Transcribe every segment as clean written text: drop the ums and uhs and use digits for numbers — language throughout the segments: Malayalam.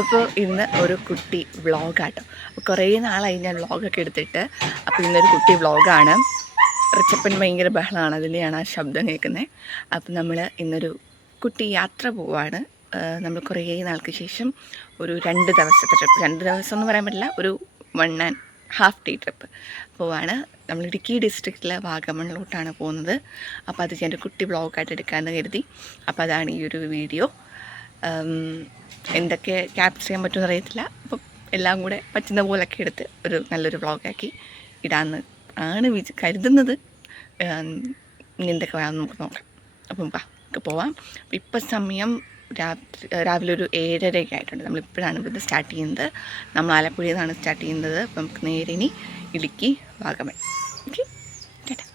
അപ്പോൾ ഇന്ന് ഒരു കുട്ടി വ്ളോഗാട്ടോ. കുറേ നാളായി ഞാൻ വ്ളോഗൊക്കെ എടുത്തിട്ട്. അപ്പോൾ ഇന്നൊരു കുട്ടി വ്ളോഗാണ്. റിച്ചപ്പൻ ഭയങ്കര ബഹളമാണ്, അതിൻ്റെയാണ് ആ ശബ്ദം കേൾക്കുന്നത്. അപ്പം നമ്മൾ ഇന്നൊരു കുട്ടി യാത്ര പോവാണ്. നമ്മൾ കുറേ നാൾക്ക് ശേഷം ഒരു 2 ദിവസത്തെ ട്രിപ്പ്, 2 ദിവസം എന്ന് പറയാൻ പറ്റില്ല, ഒരു 1.5 ഡേ ട്രിപ്പ് പോവാണ്. നമ്മൾ ഇടുക്കി ഡിസ്ട്രിക്റ്റിലെ വാഗമണിലോട്ടാണ് പോകുന്നത്. അപ്പോൾ അത് ഞാൻ ഒരു കുട്ടി വ്ളോഗായിട്ട് എടുക്കാമെന്ന് കരുതി. അപ്പോൾ അതാണ് ഈ ഒരു വീഡിയോ. എന്തൊക്കെ ക്യാപ്ചർ ചെയ്യാൻ പറ്റുമെന്ന് അറിയത്തില്ല. അപ്പം എല്ലാം കൂടെ പറ്റുന്ന പോലൊക്കെ എടുത്ത് ഒരു നല്ലൊരു വ്ളോഗാക്കി ഇടാമെന്ന് ആണ് കരുതുന്നത്. എന്തൊക്കെ വേണമെന്ന് നമുക്ക് നോക്കാം. അപ്പം നമുക്ക് പോവാം. ഇപ്പം സമയം രാവിലെ ഒരു 7:30 ആയിട്ടുണ്ട്. നമ്മളിപ്പോഴാണ് ഇവിടുന്ന് സ്റ്റാർട്ട് ചെയ്യുന്നത്. നമ്മൾ ആലപ്പുഴയിൽ നിന്നാണ് സ്റ്റാർട്ട് ചെയ്യുന്നത്. അപ്പം നമുക്ക് നേരെ ഇനി ഇടുക്കി വാഗമൺ. ഓക്കെ, ടാറ്റാ.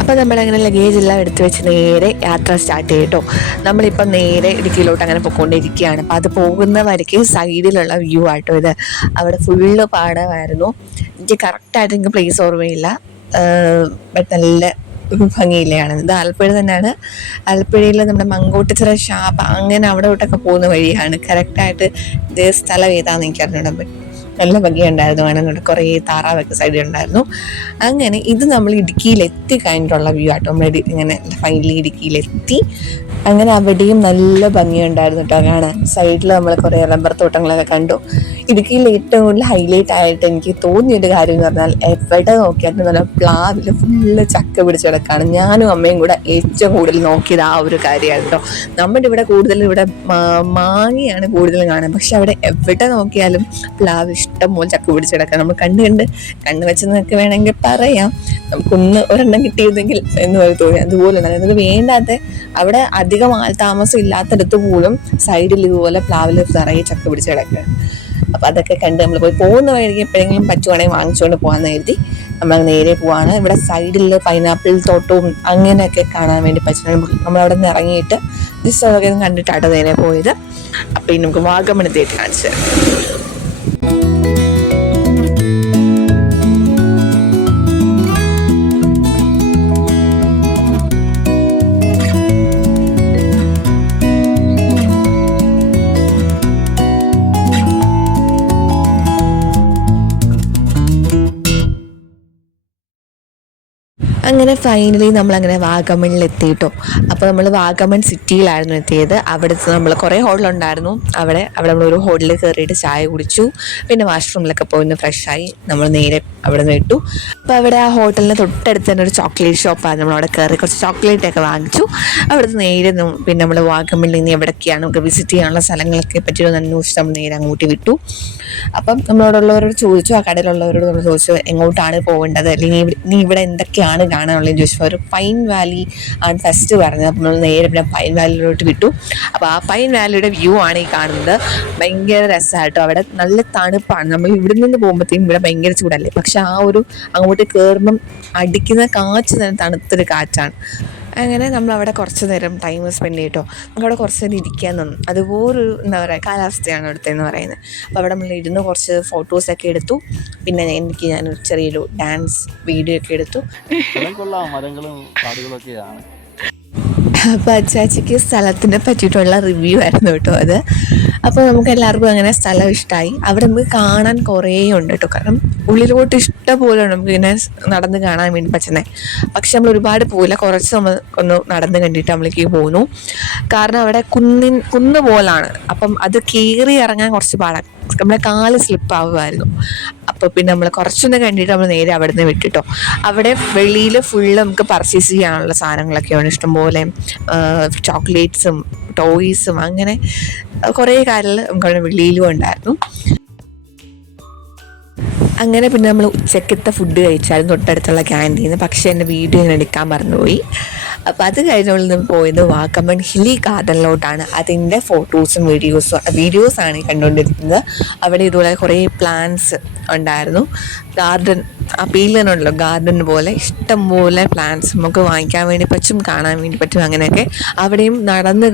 അപ്പോൾ നമ്മളങ്ങനെ ലഗേജ് എല്ലാം എടുത്ത് വെച്ച് നേരെ യാത്ര സ്റ്റാർട്ട് ചെയ്യട്ടോ. നമ്മളിപ്പം നേരെ ഇടുക്കിയിലോട്ട് അങ്ങനെ പോയിക്കൊണ്ടിരിക്കുകയാണ്. അപ്പോൾ അത് പോകുന്ന വരയ്ക്ക് സൈഡിലുള്ള വ്യൂ ആട്ടോ ഇത്. അവിടെ ഫുള്ള് പാടമായിരുന്നു. എനിക്ക് കറക്റ്റായിട്ട് എനിക്ക് പ്ലേസ് ഓർമ്മയില്ല, ബട്ട് നല്ല ഭംഗിയിലാണ്. ഇത് ആലപ്പുഴ തന്നെയാണ്. ആലപ്പുഴയിൽ നമ്മുടെ മങ്കോട്ടിച്ചിറ ഷാപ്പ അങ്ങനെ അവിടെ തൊട്ടൊക്കെ പോകുന്ന വഴിയാണ്. കറക്റ്റായിട്ട് ഇത് സ്ഥലം ഏതാണെന്ന് എനിക്കറിഞ്ഞൂടാൻ പറ്റും. നല്ല ഭംഗിയുണ്ടായിരുന്നു. വേണമെന്നുണ്ട് കുറേ താറാവൊക്കെ സൈഡിലുണ്ടായിരുന്നു. അങ്ങനെ ഇത് നമ്മൾ ഇടുക്കിയിലെത്തി കഴിഞ്ഞിട്ടുള്ള വ്യൂ ആട്ടോ. നമ്മൾ ഇങ്ങനെ ഫൈനലി ഇടുക്കിയിലെത്തി. അങ്ങനെ അവിടെയും നല്ല ഭംഗിയുണ്ടായിരുന്നു കേട്ടോ കാണാൻ. സൈഡിൽ നമ്മൾ കുറേ റബ്ബർ തോട്ടങ്ങളൊക്കെ കണ്ടു. ഇടുക്കിയിൽ ഏറ്റവും കൂടുതൽ ഹൈലൈറ്റ് ആയിട്ട് എനിക്ക് തോന്നിയൊരു കാര്യം എന്ന് പറഞ്ഞാൽ എവിടെ നോക്കിയാലും നല്ല പ്ലാവിൽ ഫുള്ള് ചക്ക പിടിച്ച് കിടക്കുകയാണ്. ഞാനും അമ്മയും കൂടെ ഏറ്റവും കൂടുതൽ നോക്കിയത് ആ ഒരു കാര്യമാണ് കേട്ടോ. നമ്മുടെ ഇവിടെ കൂടുതൽ ഇവിടെ മാങ്ങയാണ് കൂടുതൽ കാണാൻ. പക്ഷെ അവിടെ എവിടെ നോക്കിയാലും പ്ലാവ് ഇഷ്ടം പോലെ ചക്ക പിടിച്ച് കിടക്കാം. നമ്മൾ കണ്ണ് വെച്ചെന്നൊക്കെ വേണമെങ്കിൽ പറയാം. നമുക്കൊന്ന് ഒരെണ്ണം കിട്ടിയിരുന്നെങ്കിൽ എന്ന് തോന്നി. അതുപോലെ അതായത് വേണ്ടാത്ത അവിടെ അധികം ആൾ താമസം ഇല്ലാത്തടത്ത് പോലും സൈഡിൽ ഇതുപോലെ പ്ലാവിൽ നിറയെ ചക്ക പിടിച്ച് കിടക്കുക. അപ്പം അതൊക്കെ കണ്ട് നമ്മൾ പോകുന്ന വഴിക്ക് എപ്പോഴെങ്കിലും പറ്റുവാണെങ്കിൽ വാങ്ങിച്ചുകൊണ്ട് പോകാമെന്ന് കരുതി നമ്മൾ നേരെ പോവാണ്. ഇവിടെ സൈഡിൽ പൈനാപ്പിൾ തോട്ടവും അങ്ങനെയൊക്കെ കാണാൻ വേണ്ടി പറ്റും. നമ്മളവിടെ നിന്ന് ഇറങ്ങിയിട്ട് ജസ്റ്റ് അതൊക്കെ കണ്ടിട്ടാണ് നേരെ പോയത്. അപ്പം ഇനി നമുക്ക് വാഗമണത്തേക്ക് കാണിച്ചു തരാം. അങ്ങനെ ഫൈനലി നമ്മളങ്ങനെ വാഗമണിൽ എത്തിയിട്ടോ. അപ്പോൾ നമ്മൾ വാഗമൺ സിറ്റിയിലായിരുന്നു എത്തിയത്. അവിടുത്തെ നമ്മൾ കുറേ ഹോട്ടലുണ്ടായിരുന്നു. അവിടെ നമ്മളൊരു ഹോട്ടലിൽ കയറിയിട്ട് ചായ കുടിച്ചു. പിന്നെ വാഷ്റൂമിലൊക്കെ പോയി ഫ്രഷായി നമ്മൾ നേരെ അവിടെ നിന്ന് വിട്ടു. അപ്പോൾ അവിടെ ആ ഹോട്ടലിന് തൊട്ടടുത്ത് തന്നെ ഒരു ചോക്ലേറ്റ് ഷോപ്പാണ്. നമ്മളവിടെ കയറി കുറച്ച് ചോക്ലേറ്റൊക്കെ വാങ്ങിച്ചു. അവിടുത്തെ നേരെ പിന്നെ നമ്മൾ വാഗമണിൽ നിന്ന് എവിടെയൊക്കെയാണ് നമുക്ക് വിസിറ്റ് ചെയ്യാനുള്ള സ്ഥലങ്ങളൊക്കെ പറ്റിയൊന്ന് അന്വേഷിച്ച് നമ്മൾ നേരെ അങ്ങോട്ട് വിട്ടു. അപ്പം നമ്മളോടുള്ളവരോട് ചോദിച്ചു, ആ കടയിലുള്ളവരോട് നമ്മൾ ചോദിച്ചു എങ്ങോട്ടാണ് പോകേണ്ടത്, അല്ലെങ്കിൽ നീ ഇവിടെ എന്തൊക്കെയാണ് കാണാനുള്ളതെന്ന് ചോദിച്ചപ്പോൾ ഒരു പൈൻ വാലി ആണ് ഫസ്റ്റ് പറഞ്ഞത്. അപ്പോൾ നമ്മൾ നേരെ പിന്നെ പൈൻ വാലിയിലോട്ട് വിട്ടു. അപ്പോൾ ആ പൈൻ വാലിയുടെ വ്യൂ ആണ് ഈ കാണുന്നത്. ഭയങ്കര രസമായിട്ടോ. അവിടെ നല്ല തണുപ്പാണ്. നമ്മൾ ഇവിടെ നിന്ന് പോകുമ്പോഴത്തേക്കും ഇവിടെ ഭയങ്കര ചൂടല്ലേ, പക്ഷെ ആ ഒരു അങ്ങോട്ട് കയറുമ്പം അടിക്കുന്ന കാറ്റ് തന്നെ തണുത്തൊരു കാറ്റാണ്. അങ്ങനെ നമ്മളവിടെ കുറച്ച് നേരം ടൈം സ്പെൻഡ് ചെയ്തിട്ടോ. നമുക്കവിടെ കുറച്ച് നേരം ഇരിക്കാൻ തന്നു. അതുപോലൊരു എന്താ പറയുക കാലാവസ്ഥയാണ് അവിടുത്തെന്ന് പറയുന്നത്. അപ്പോൾ അവിടെ നമ്മൾ ഇരുന്ന് കുറച്ച് ഫോട്ടോസൊക്കെ എടുത്തു. പിന്നെ ഞാനൊരു ചെറിയൊരു ഡാൻസ് വീഡിയോ ഒക്കെ എടുത്തു. അപ്പോൾ അച്ചാച്ചിക്ക് സ്ഥലത്തിനെ പറ്റിയിട്ടുള്ള റിവ്യൂ ആയിരുന്നു കേട്ടോ അത്. അപ്പോൾ നമുക്ക് എല്ലാവർക്കും അങ്ങനെ സ്ഥലം ഇഷ്ടമായി. അവിടെ നമുക്ക് കാണാൻ കുറേ ഉണ്ട് കേട്ടോ. കാരണം ഉള്ളിലോട്ട് ഇഷ്ടംപോലെ നമുക്ക് ഇങ്ങനെ നടന്ന് കാണാൻ വേണ്ടി പറ്റുന്നത്. പക്ഷെ നമ്മൾ ഒരുപാട് പോയില്ല, കുറച്ച് നമ്മൾ ഒന്ന് നടന്ന് കണ്ടിട്ട് നമ്മൾക്ക് പോകുന്നു. കാരണം അവിടെ കുന്ന് പോലാണ്. അപ്പം അത് കയറി ഇറങ്ങാൻ കുറച്ച് പാടാണ്. നമ്മളെ കാല് സ്ലിപ്പാവുമായിരുന്നു. അപ്പോൾ പിന്നെ നമ്മൾ കുറച്ചൊന്ന് കണ്ടിട്ട് നമ്മൾ നേരെ അവിടെ നിന്ന് വിട്ടിട്ടോ. അവിടെ വെളിയിൽ ഫുള്ള് നമുക്ക് പർച്ചേസ് ചെയ്യാനുള്ള സാധനങ്ങളൊക്കെയാണ് ഇഷ്ടംപോലെ. ചോക്ലേറ്റ്സും ടോയ്സും അങ്ങനെ കുറേ കാര്യങ്ങൾ നമുക്കവിടെ വെളിയിലും ഉണ്ടായിരുന്നു. അങ്ങനെ പിന്നെ നമ്മൾ ഉച്ചക്കത്തെ ഫുഡ് കഴിച്ചാലും തൊട്ടടുത്തുള്ള ക്യാൻറ്റീന്ന്. പക്ഷേ എൻ്റെ വീഡിയോ ഞാൻ എടുക്കാൻ മറന്നുപോയി. അപ്പോൾ അത് കഴിഞ്ഞുള്ളിൽ നിന്ന് പോയത് വാഗമൺ ഹില്ലി ഗാർഡനിലോട്ടാണ്. അതിൻ്റെ ഫോട്ടോസും വീഡിയോസാണ് കണ്ടുകൊണ്ടിരിക്കുന്നത്. അവിടെ ഇതുപോലെ കുറേ പ്ലാന്റ്സ് ഉണ്ടായിരുന്നു. ഗാർഡൻ അപ്പീൽ തന്നെ ഉണ്ടല്ലോ ഗാർഡൻ പോലെ ഇഷ്ടം പോലെ പ്ലാന്റ്സ് നമുക്ക് വാങ്ങിക്കാൻ വേണ്ടി പറ്റും, കാണാൻ വേണ്ടി പറ്റും. അങ്ങനെയൊക്കെ അവിടെയും നടന്ന്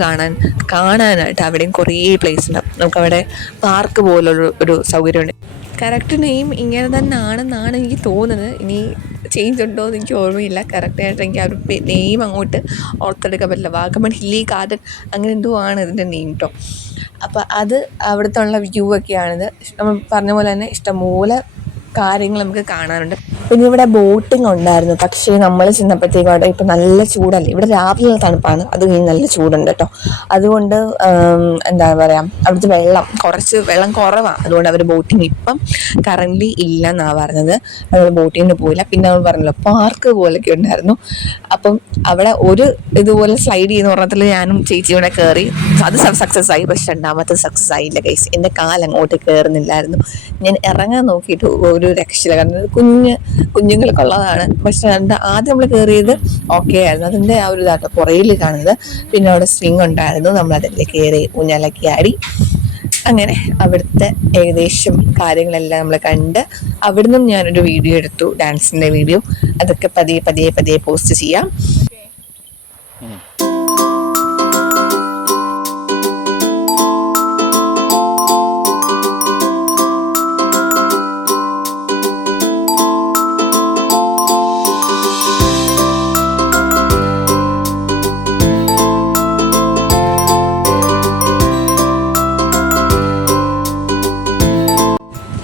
കാണാനായിട്ട് അവിടെയും കുറേ പ്ലേസ് ഉണ്ട്. നമുക്കവിടെ പാർക്ക് പോലുള്ളൊരു സൗകര്യമുണ്ട്. കറക്റ്റ് നെയിം ഇങ്ങനെ തന്നെ ആണെന്നാണ് എനിക്ക് തോന്നുന്നത്. ഇനി ചേഞ്ച് ഉണ്ടോ എന്ന് എനിക്ക് ഓർമ്മയില്ല. കറക്റ്റായിട്ട് എനിക്ക് ആ ഒരു നെയിം അങ്ങോട്ട് ഓർത്തെടുക്കാൻ പറ്റില്ല. വാഗമൺ ഹില്ലി ഗാർഡൻ അങ്ങനെ എന്തോ ആണ് ഇതിൻ്റെ നെയിം കേട്ടോ. അപ്പോൾ അത് അവിടുത്തെ ഉള്ള വ്യൂ ഒക്കെയാണിത്. നമ്മൾ പറഞ്ഞ പോലെ തന്നെ ഇഷ്ടംപോലെ കാര്യങ്ങൾ നമുക്ക് കാണാനുണ്ട്. പിന്നെ ഇവിടെ ബോട്ടിംഗ് ഉണ്ടായിരുന്നു. പക്ഷേ നമ്മൾ ചെന്നപ്പോഴത്തേക്കും അവിടെ ഇപ്പം നല്ല ചൂടല്ലേ. ഇവിടെ രാവിലെ തണുപ്പാണ്, അത് കഴിഞ്ഞ് നല്ല ചൂടുണ്ട് കേട്ടോ. അതുകൊണ്ട് എന്താ പറയുക, അവിടുത്തെ വെള്ളം കുറവാണ്. അതുകൊണ്ട് അവർ ബോട്ടിംഗ് ഇപ്പം കറൻ്റ് ഇല്ല എന്നാണ് പറഞ്ഞത്. നമ്മൾ ബോട്ടിങ്ങിന് പോയില്ല. പിന്നെ നമ്മൾ പറഞ്ഞല്ലോ പാർക്ക് പോലൊക്കെ ഉണ്ടായിരുന്നു. അപ്പം അവിടെ ഒരു ഇതുപോലെ സ്ലൈഡ് ചെയ്യുന്ന ഒരെണ്ണത്തിൽ ഞാനും ചേച്ചിയോടെ കയറി. അത് സക്സസ് ആയി. പക്ഷെ രണ്ടാമത്തെ സക്സസ് ആയില്ല ഗൈസ്. എൻ്റെ കാലങ്ങോട്ട് കയറുന്നില്ലായിരുന്നു. ഞാൻ ഇറങ്ങാൻ നോക്കിയിട്ട് ഒരു രക്ഷയില്ല. കാരണം കുഞ്ഞുങ്ങളൊക്കെ ഉള്ളതാണ്. പക്ഷെ ആദ്യം നമ്മൾ കയറിയത് ഓക്കെ ആയിരുന്നു. അതിൻ്റെ ആ ഒരു ഇതാട്ടോ പുറയിൽ കാണുന്നത്. പിന്നെ അവിടെ സ്വിങ് ഉണ്ടായിരുന്നു. നമ്മളതിൽ കയറി ഊഞ്ഞാലൊക്കെ ആടി. അങ്ങനെ അവിടുത്തെ ഏകദേശം കാര്യങ്ങളെല്ലാം നമ്മൾ കണ്ട് അവിടുന്ന് ഞാനൊരു വീഡിയോ എടുത്തു, ഡാൻസിൻ്റെ വീഡിയോ. അതൊക്കെ പതിയെ പോസ്റ്റ് ചെയ്യാം.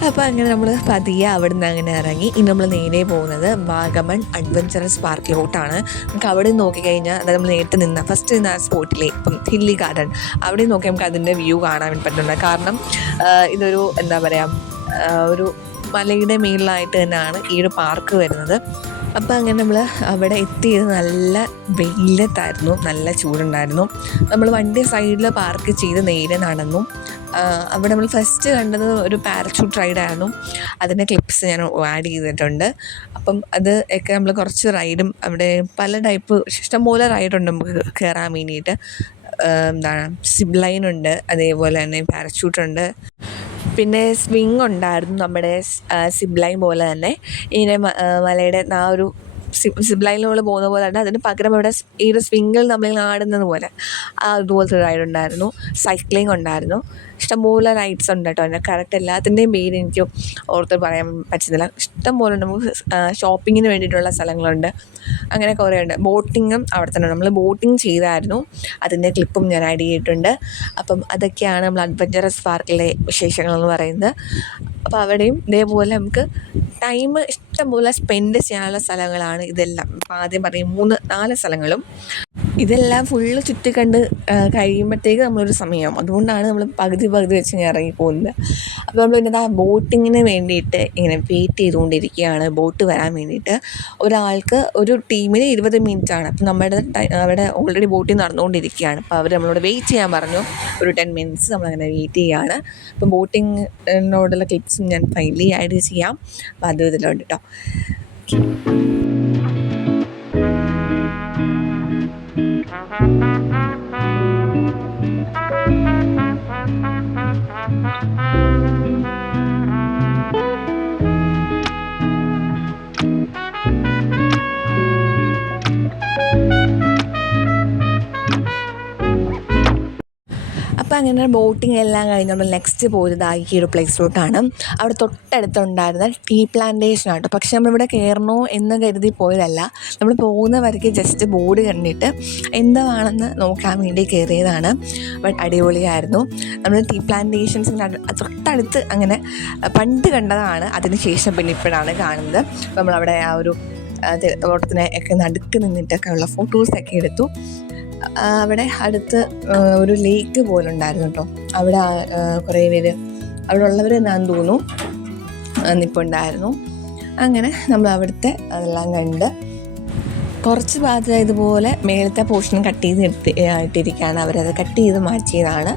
അപ്പോൾ അങ്ങനെ നമ്മൾ പതിയെ അവിടെ നിന്ന് അങ്ങനെ ഇറങ്ങി. ഇനി നമ്മൾ നേരെ പോകുന്നത് വാഗമൺ അഡ്വഞ്ചറസ് പാർക്കിലോട്ടാണ്. നമുക്ക് അവിടെ നോക്കിക്കഴിഞ്ഞാൽ, അതായത് നമ്മൾ നേരത്തെ ഫസ്റ്റ് നിന്ന സ്പോട്ടിലെ ഇപ്പം ഹില്ലി ഗാർഡൻ, അവിടെ നോക്കി നമുക്ക് അതിൻ്റെ വ്യൂ കാണാൻ വേണ്ടി പറ്റുന്നുണ്ട്. കാരണം ഇതൊരു എന്താ പറയുക, ഒരു മലയുടെ മേളിലായിട്ട് തന്നെയാണ് ഈ ഒരു പാർക്ക് വരുന്നത്. അപ്പോൾ അങ്ങനെ നമ്മൾ അവിടെ എത്തിയത് നല്ല വെയിലത്തായിരുന്നു, നല്ല ചൂടുണ്ടായിരുന്നു. നമ്മൾ വണ്ടി സൈഡിൽ പാർക്ക് ചെയ്ത് നേരെ നടന്നു. അവിടെ നമ്മൾ ഫസ്റ്റ് കണ്ടത് ഒരു പാരച്യൂട്ട് റൈഡായിരുന്നു. അതിൻ്റെ ക്ലിപ്സ് ഞാൻ ആഡ് ചെയ്തിട്ടുണ്ട്. അപ്പം അത് ഒക്കെ നമ്മൾ കുറച്ച് റൈഡും അവിടെ പല ടൈപ്പ് ഇഷ്ടംപോലെ റൈഡുണ്ട് നമുക്ക് കയറാൻ വേണ്ടിയിട്ട്. എന്താണ് സിബ് ലൈനുണ്ട്, അതേപോലെ തന്നെ പാരച്യൂട്ടുണ്ട്, പിന്നെ സ്വിങ് ഉണ്ടായിരുന്നു. നമ്മുടെ സിബ് ലൈൻ പോലെ തന്നെ ഇങ്ങനെ മലയുടെ ആ ഒരു സിബ് ലൈനിൽ നമ്മൾ പോകുന്ന പോലെ തന്നെ അതിന് പകരം ഇവിടെ ഈ ഒരു സ്വിങ്ങിൽ നമ്മൾ ആടുന്നത് പോലെ അതുപോലത്തെ ഒരു റൈഡ് ഉണ്ടായിരുന്നു. സൈക്ലിംഗ് ഉണ്ടായിരുന്നു. ഇഷ്ടംപോലെ റൈഡ്സ് ഉണ്ട് കേട്ടോ. അതിൻ്റെ കറക്റ്റ് എല്ലാത്തിൻ്റെയും പേര് എനിക്ക് ഓർത്ത് പറയാൻ പറ്റുന്നില്ല. ഇഷ്ടംപോലെ നമുക്ക് ഷോപ്പിങ്ങിന് വേണ്ടിയിട്ടുള്ള സ്ഥലങ്ങളുണ്ട്. അങ്ങനെ കുറേ ഉണ്ട്. ബോട്ടിങ്ങും അവിടെ തന്നെ നമ്മൾ ബോട്ടിങ് ചെയ്തായിരുന്നു. അതിൻ്റെ ക്ലിപ്പും ഞാൻ ആഡ് ചെയ്തിട്ടുണ്ട്. അപ്പം അതൊക്കെയാണ് നമ്മൾ അഡ്വഞ്ചറസ് പാർക്കിലെ വിശേഷങ്ങളെന്ന് പറയുന്നത്. അപ്പോൾ അവിടെയും ഇതേപോലെ നമുക്ക് ടൈം ഇഷ്ടംപോലെ സ്പെൻഡ് ചെയ്യാനുള്ള സ്ഥലങ്ങളാണ് ഇതെല്ലാം. ഇപ്പം ആദ്യം പറയും 3-4 സ്ഥലങ്ങളും. ഇതെല്ലാം ഫുള്ള് ചുറ്റിക്കണ്ട് കഴിയുമ്പോഴത്തേക്ക് നമ്മളൊരു സമയമാവും. അതുകൊണ്ടാണ് നമ്മൾ പകുതി വെച്ച് ഇങ്ങനെ ഇറങ്ങി പോകുന്നത്. അപ്പോൾ നമ്മൾ പിന്നെ ആ ബോട്ടിങ്ങിന് വേണ്ടിയിട്ട് ഇങ്ങനെ വെയിറ്റ് ചെയ്തുകൊണ്ടിരിക്കുകയാണ്, ബോട്ട് വരാൻ വേണ്ടിയിട്ട്. ഒരാൾക്ക് ഒരു ടീമിന് 20 മിനിറ്റാണ്. അപ്പം നമ്മുടെ അവിടെ ഓൾറെഡി ബോട്ടിങ് നടന്നുകൊണ്ടിരിക്കുകയാണ്. അപ്പോൾ അവർ നമ്മളോട് വെയിറ്റ് ചെയ്യാൻ പറഞ്ഞു. ഒരു 10 മിനിറ്റ്സ് നമ്മളങ്ങനെ വെയിറ്റ് ചെയ്യുകയാണ്. അപ്പം ബോട്ടിങ്ങിനോടുള്ള ക്ലിപ്സും ഞാൻ ഫൈനലി ആഡ് ചെയ്യാം. അപ്പോൾ അതും ഇതിലുണ്ട് കേട്ടോ. അപ്പോൾ അങ്ങനെ ബോട്ടിങ് എല്ലാം കഴിഞ്ഞ് നമ്മൾ നെക്സ്റ്റ് പോയത് ഈ ഒരു പ്ലേസിലോട്ടാണ്. അവിടെ തൊട്ടടുത്തുണ്ടായിരുന്ന ടീ പ്ലാന്റേഷൻ ആട്ടോ. പക്ഷെ നമ്മളിവിടെ കയറണോ എന്ന് കരുതി പോയതല്ല. നമ്മൾ പോകുന്ന വരയ്ക്ക് ജസ്റ്റ് ബോർഡ് കണ്ടിട്ട് എന്താണെന്ന് നോക്കാൻ വേണ്ടി കയറിയതാണ്. ബട്ട് അടിപൊളിയായിരുന്നു. നമ്മൾ ടീ പ്ലാന്റേഷൻസിൻ്റെ തൊട്ടടുത്ത് അങ്ങനെ പണ്ട് കണ്ടതാണ്. അതിന് ശേഷം പിന്നെ ഇപ്പോഴാണ് കാണുന്നത്. നമ്മളവിടെ ആ ഒരു തോട്ടത്തിനെ ഒക്കെ നടുക്ക് നിന്നിട്ടൊക്കെ ഉള്ള ഫോട്ടോസൊക്കെ എടുത്തു. അവിടെ അടുത്ത് ഒരു ലേക്ക് പോലെ ഉണ്ടായിരുന്നു കേട്ടോ. അവിടെ കുറേ പേര് അവിടെ ഉള്ളവർ എന്നാന്ന് തോന്നുന്നു നിൽപ്പുണ്ടായിരുന്നു. അങ്ങനെ നമ്മൾ അവിടുത്തെ അതെല്ലാം കണ്ട് കുറച്ച് ഭാഗത്ത് ഇതുപോലെ മേളത്തെ പോർഷൻ കട്ട് ഇട്ടിരിക്കുകയാണ്. അവരത് കട്ട് ചെയ്ത് മാറ്റിയതാണ്.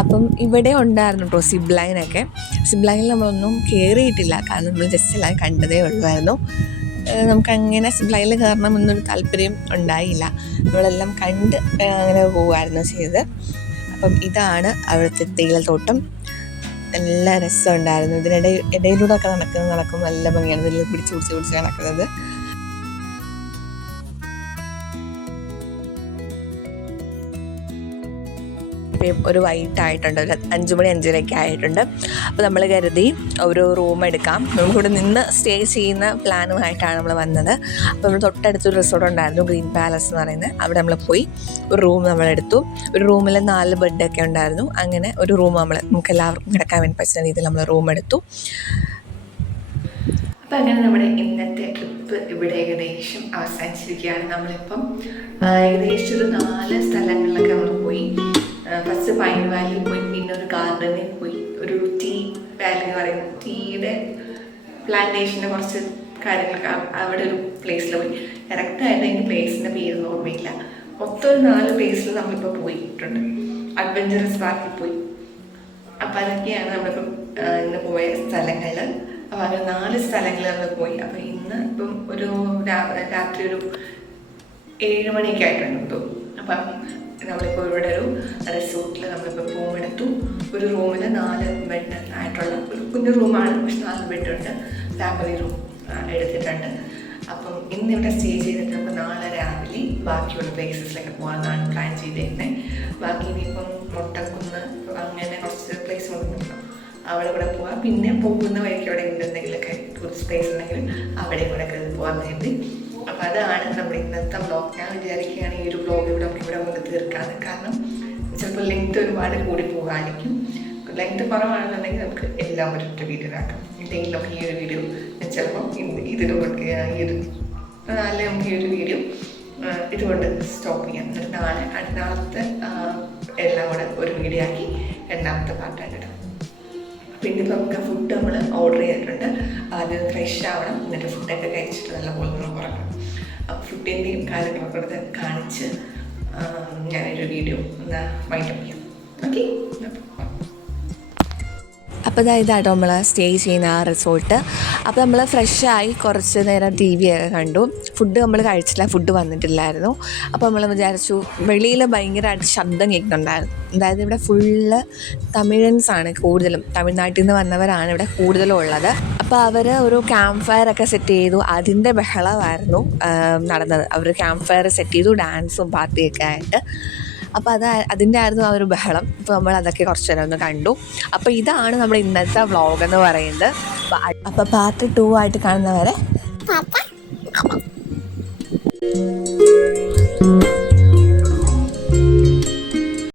അപ്പം ഇവിടെ ഉണ്ടായിരുന്നു കേട്ടോ സിബ് ലൈനൊക്കെ. സിബ് ലൈനിൽ നമ്മളൊന്നും കയറിയിട്ടില്ല, കാരണം നമ്മൾ ജസ്റ്റ് എല്ലാം കണ്ടതേ ഉള്ളായിരുന്നു. നമുക്കങ്ങനെ സിബ് ലൈനിൽ കയറണം എന്നൊരു താല്പര്യം ഉണ്ടായില്ല. നമ്മളെല്ലാം കണ്ട് അങ്ങനെ പോവുമായിരുന്നു ചെയ്തത്. അപ്പം ഇതാണ് അവിടുത്തെ തേയിലത്തോട്ടം. നല്ല രസമുണ്ടായിരുന്നു. ഇടയിലൂടെ ഒക്കെ നടക്കുമ്പോൾ നല്ല ഭംഗിയാണ്. ഇതിൽ പിടിച്ച് നടക്കുന്നത്. ഒരു വൈകിട്ടായിട്ടുണ്ട്, ഒരു 5 മണി 5:30 ആയിട്ടുണ്ട്. അപ്പോൾ നമ്മൾ കരുതി ഒരു റൂം എടുക്കാം. നമുക്കിവിടെ നിന്ന് സ്റ്റേ ചെയ്യുന്ന പ്ലാനുമായിട്ടാണ് നമ്മൾ വന്നത്. അപ്പോൾ നമ്മൾ തൊട്ടടുത്തൊരു റിസോർട്ട് ഉണ്ടായിരുന്നു, ഗ്രീൻ പാലസ് എന്ന് പറയുന്നത്. അവിടെ നമ്മൾ പോയി ഒരു റൂം നമ്മളെടുത്തു. ഒരു റൂമിൽ 4 ബെഡൊക്കെ ഉണ്ടായിരുന്നു. അങ്ങനെ ഒരു റൂം നമുക്ക് എല്ലാവർക്കും കിടക്കാൻ വേണ്ടി പറ്റുന്ന രീതിയിൽ നമ്മൾ റൂം എടുത്തു. അപ്പോൾ അങ്ങനെ നമ്മുടെ ഇന്നത്തെ ട്രിപ്പ് ഇവിടെ ഏകദേശം അവസാനിച്ചിരിക്കുകയാണ്. നമ്മളിപ്പം ഏകദേശം ഒരു 4 സ്ഥലങ്ങളിലൊക്കെ നമ്മൾ പോയി. ഫസ്റ്റ് പൈൻ വാലി പോയി, പിന്നെ ഒരു ഗാർഡനിൽ പോയി, ഒരു ടീ വാലി എന്ന് പറയുന്നത് ടീയുടെ പ്ലാന്റേഷൻ്റെ കുറച്ച് കാര്യങ്ങളൊക്കെ അവിടെ ഒരു പ്ലേസിൽ പോയി. കറക്റ്റായിട്ട് എനിക്ക് പ്ലേസിൻ്റെ പേരൊന്നും ഓർമ്മയില്ല. മൊത്തം ഒരു 4 പ്ലേസിൽ നമ്മളിപ്പോൾ പോയിട്ടുണ്ട്. അഡ്വഞ്ചറസ് പാർക്കിൽ പോയി. അപ്പോൾ അതൊക്കെയാണ് നമ്മളിപ്പം ഇന്ന് പോയ സ്ഥലങ്ങൾ. അപ്പോൾ അങ്ങനെ 4 സ്ഥലങ്ങളിൽ നമ്മൾ പോയി. അപ്പോൾ ഇന്ന് ഇപ്പം ഒരു രാത്രി ഒരു 7 മണിയൊക്കെ ആയിട്ടുണ്ട് തോന്നുന്നു. അപ്പം നമ്മളിപ്പോൾ ഇവിടെ ഒരു റിസോർട്ടിൽ നമ്മളിപ്പോൾ റൂം എടുത്തു. ഒരു റൂമിൽ 4 ബെഡ് ആയിട്ടുള്ള ഒരു കുഞ്ഞു റൂമാണ്, പക്ഷെ 4 ബെഡുണ്ട്. ഫാമിലി റൂം എടുത്തിട്ടുണ്ട്. അപ്പം ഇന്നിവിടെ സ്റ്റേ ചെയ്തിട്ട് നമുക്ക് നാളെ രാവിലെ ബാക്കിയുള്ള പ്ലേസസിലൊക്കെ പോകാമെന്നാണ് പ്ലാൻ ചെയ്തിരുന്നത്. ബാക്കി ഇനിയിപ്പം മുട്ടക്കുന്ന് അങ്ങനെ കുറച്ച് പ്ലേസ് കൊണ്ടുവരണം, അവിടെ കൂടെ പോവാം. പിന്നെ പോകുന്ന വഴിക്ക് അവിടെ എന്തെങ്കിലുമൊക്കെ ടൂറിസ്റ്റ് പ്ലേസ് ഉണ്ടെങ്കിൽ അവിടെ കൂടെ ഒക്കെ പോകാൻ വേണ്ടി. അപ്പോൾ അതാണ് നമ്മുടെ ഇന്നത്തെ വ്ളോഗ്. ഞാൻ വിചാരിക്കുകയാണ് ഈ ഒരു വ്ളോഗ് ഇവിടെ കൊണ്ട് തീർക്കാമെന്ന്. കാരണം ചിലപ്പോൾ ലെങ്ത് ഒരുപാട് കൂടി പോകാമായിരിക്കും. ലെങ്ത് കുറവാണെന്നുണ്ടെങ്കിൽ നമുക്ക് എല്ലാം ഒരൊറ്റ വീഡിയോയിലാക്കാം. എന്തെങ്കിലും നമുക്ക് ഈ ഒരു വീഡിയോ ചിലപ്പോൾ ഇതിലൂടെ നാളെ നമുക്ക് ഈ ഒരു വീഡിയോ ഇതുകൊണ്ട് സ്റ്റോപ്പ് ചെയ്യാം. എന്നിട്ട് നാളത്തെ എല്ലാം കൂടെ ഒരു വീഡിയോ ആക്കി 2ാമത്തെ പാർട്ടായിട്ട് ഇടാം. പിന്നെ ഇപ്പോൾ നമുക്ക് ഫുഡ് നമ്മൾ ഓർഡർ ചെയ്തിട്ടുണ്ട്. ആദ്യം ഫ്രഷ് ആവണം, എന്നിട്ട് ഫുഡൊക്കെ കഴിച്ചിട്ട് നല്ലപോലെ നമ്മൾ ഉറങ്ങണം. അപ്പോൾ ഫുഡിൻ്റെയും കാര്യങ്ങളൊക്കെ കൊടുത്ത് കാണിച്ച് ഞാനൊരു വീഡിയോ വൈൻഡപ്പ് ചെയ്യാം. ഓക്കെ. അപ്പോൾ ഇതാട്ടോ നമ്മൾ സ്റ്റേ ചെയ്യുന്ന ആ റിസോർട്ട്. അപ്പോൾ നമ്മൾ ഫ്രഷായി കുറച്ച് നേരം TV ഒക്കെ കണ്ടു. ഫുഡ് നമ്മൾ കഴിച്ചില്ല, ഫുഡ് വന്നിട്ടില്ലായിരുന്നു. അപ്പോൾ നമ്മൾ വിചാരിച്ചു, വെളിയിൽ ഭയങ്കരമായിട്ട് ശബ്ദം കേൾക്കുന്നുണ്ടായിരുന്നു. അതായത് ഇവിടെ ഫുള്ള് തമിഴൻസാണ് കൂടുതലും, തമിഴ്നാട്ടിൽ നിന്ന് വന്നവരാണ് ഇവിടെ കൂടുതലും ഉള്ളത്. അപ്പോൾ അവർ ഒരു ക്യാമ്പ് ഫയർ ഒക്കെ സെറ്റ് ചെയ്തു. അതിൻ്റെ ബഹളമായിരുന്നു നടന്നത്. അവർ ക്യാമ്പ് ഫയർ സെറ്റ് ചെയ്തു, ഡാൻസും പാർട്ടിയൊക്കെ ആയിട്ട്. അപ്പോൾ അതിൻ്റെ ആയിരുന്നു ആ ഒരു ബഹളം. അപ്പോൾ നമ്മൾ അതൊക്കെ കുറച്ച് നേരം ഒന്ന് കണ്ടു. അപ്പോൾ ഇതാണ് നമ്മുടെ ഇന്നത്തെ വ്ളോഗ് എന്ന് പറയുന്നത്. അപ്പോൾ പാർട്ട് 2 ആയിട്ട് കാണുന്നവരെ